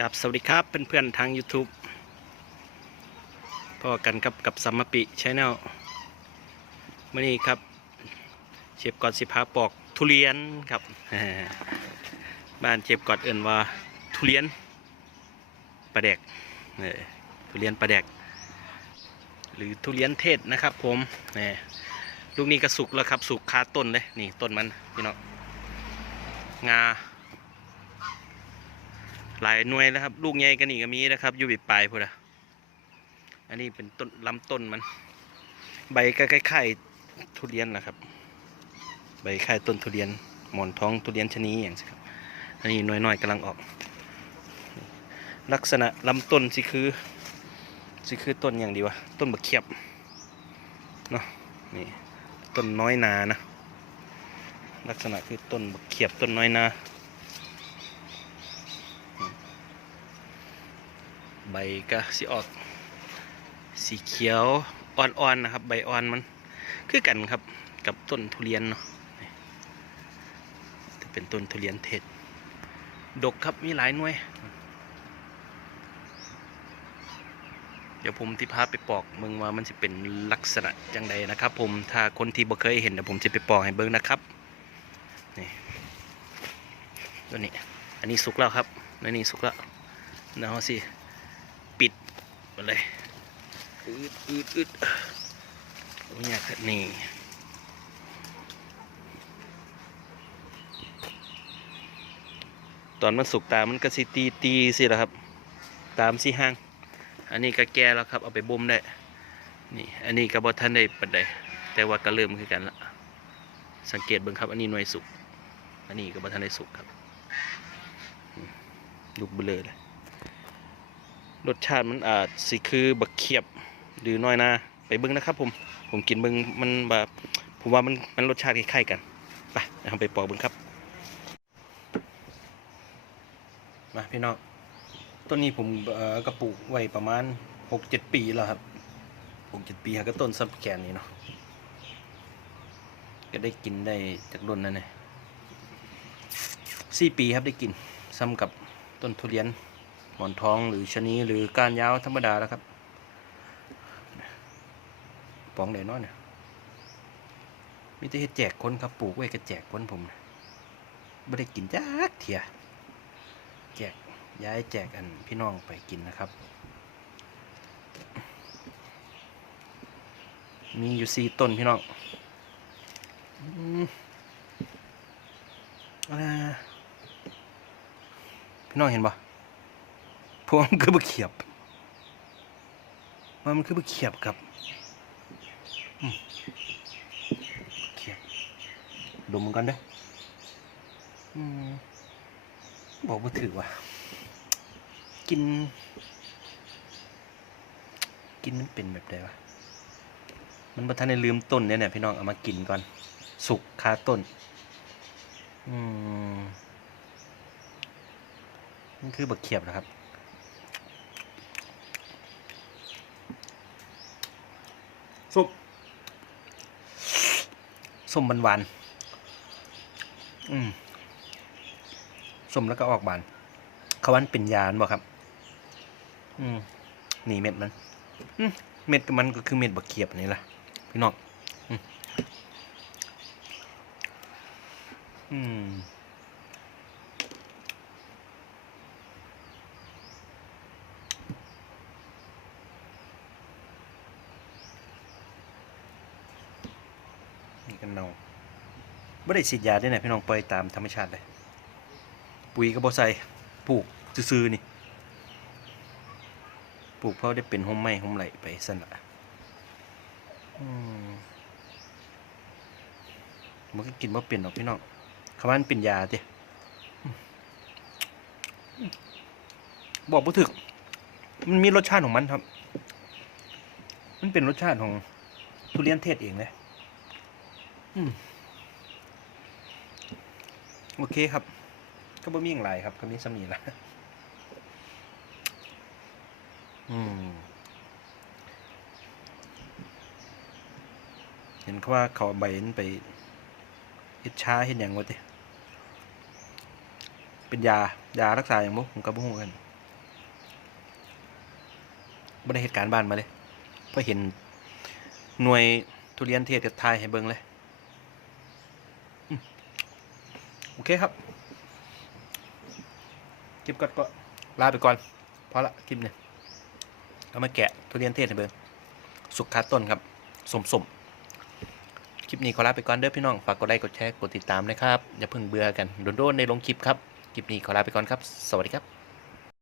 กับสวัสดีครับเพื่อนๆทาง YouTube พอกันกับกับสัมมปิชแนลมื่อนี้ครับเชฟกอดสิพาปอกทุเรียนครับบ้านเชฟกอดเอิ่นว่าทุเรียนปลาแดกเออทุเรียนปลาแดก หรือทุเรียนเทศนะครับผมนี่ลูกนี้ก็สุกแล้วครับสุกคาต้นเลยนี่ต้นมันพี่น้องงา หลายหน่วยแล้วครับ ลูกใหญ่กันนี่ก็มีนะครับอยู่บิปลายพุ่นะอันนี้เป็นต้นลำต้นมัน ใบก็คล้ายๆทุเรียนนะครับ ใบคล้ายต้นทุเรียนหมอนท้องทุเรียนชนีอย่างสิครับอันนี้หน่วยน้อยกำลังออก ลักษณะลำต้นสิคือสิคือต้นอย่างดีวะต้นบะเขียบเนาะนี่ต้นน้อยนานะลักษณะคือต้นบะเขียบต้นน้อยนา ใบก็สิออก สีเขียวอ่อนๆนะครับ ใบอ่อนมันคือกันครับกับต้นทุเรียนเนาะจะเป็นต้นทุเรียนเทศ ดกครับมีหลายหน่วย เดี๋ยวผมที่พาไปปอกมึงว่ามันจะเป็นลักษณะจังใดนะครับ ผมถ้าคนที่บ่เคยเห็นเดี๋ยวผมจะไปปอกให้เบิ่งนะครับนี่ตัวนี้อันนี้สุกแล้วครับนนี้สุกแล้วนะฮะสิ ปิดไปเลยอืดอืดอืดโอ้ยอยากจะนี่ตอนมันสุกตามันก็สิตีตีสิละครับ ตามสิห้าง อันนี้ก็แก่แล้วครับ เอาไปบ่มได้ นี่ อันนี้ก็บอท่านได้ปัดใดแต่ว่าก็เริ่มคือกันละสังเกตเบิ่งครับ อันนี้หน่วยสุก อันนี้ก็บอท่านได้สุกครับ ลูกเบลอเลย รสชาติมันอาจสิคือบักเขียบหรือน้อยนาไปเบิ้งนะครับผมผมกินเบิ้งมันแบบผมว่ามันมันรสชาติคล้ายๆกันไปเดี๋ยวเราไปปอกเบิ้งครับ มาพี่น้องต้นนี้ผมเอ่อกระปลูกไว้ประมาณหกเจ็ดปีแล้วครับหกเจ็ดปีครับก็ต้นซับแกนนี่เนาะก็ได้กินได้จากต้นนั่นเลยสี่ปีครับได้กินซ้ำกับต้นทุเรียน หมอนทองหรือชนีหรือกานยาวธรรมดาแล้วครับปองเดน้อยเนี่ยมีแต่เฮ็ดแจกคนครับปลูกไว้ก็แจกคนผมนะไม่ได้กินจักเถียแจกย้ายแจกอันพี่น้องไปกินนะครับ มีอยู่สี่ต้นพี่น้องอืมเอาล่ะพี่น้องเห็นปะ พวมันคือบะเขียบมันมันคือบะเขียบครับอืมเขียบดมกันเด้อบอกว่าถือว่ากิน กินมันเป็นแบบใดวะมันประทานในลืมต้นเนี่ยเนี่ยพี่น้องเอามากินก่อน สุกคาต้น อืมมันคือบะเขียบนะครับ ส้มส้มหวานๆอืมส้มแล้วก็ออกบานเขาวันเป็นยานบอกครับ อืมนี่เม็ดมันอืมเม็ดมันก็คือเม็ดบักเขียบนี่แหละพี่น้องอืม นี่กันเนาไม่ได้ฉีดยาด้วยนะพี่น้องปล่อยตามธรรมชาติเลยปุ๋ยก็บ่ใส่ปลูกซื่อๆนี่ปลูกเพราะได้เป็นห่มไม้ห่มไหลไปสั่นละมันก็กินว่าเป็นหรอกพี่น้องคำว่ามันเป็นยาติอืมบอกบ่ถึก มันมีรสชาติของมันครับ มันเป็นรสชาติของทุเรียนเทศเองเลย โอเคครับ ก็บ่มีอย่างไรครับ ก็มีสำนีละอืม เห็นว่าเขาเอาใบนั้นไปเฮ็ดชาเห็นอย่างวะติเป็นยา ยารักษาอย่างบ่ผมก็บ่ฮู้กันบ่ได้เหตุการณ์บ้านมาเลยเพราะเห็นหน่วยทุเรียนเทศกับทายให้เบิ่งเลย โอเคครับคลิปก็ก็ลาไปก่อนเพราะละคลิปเนี่ยเรามาแกะทุเรียนเทศให้เบิ่งสุกคาต้นครับสมสมคลิปนี้ขอลาไปก่อนเด้อพี่น้อง ฝากกดไลค์กดแชร์กดติดตามนะครับ อย่าเพิ่งเบื่อกันโดนๆในลงคลิปครับ คลิปนี้ขอลาไปก่อนครับ สวัสดีครับ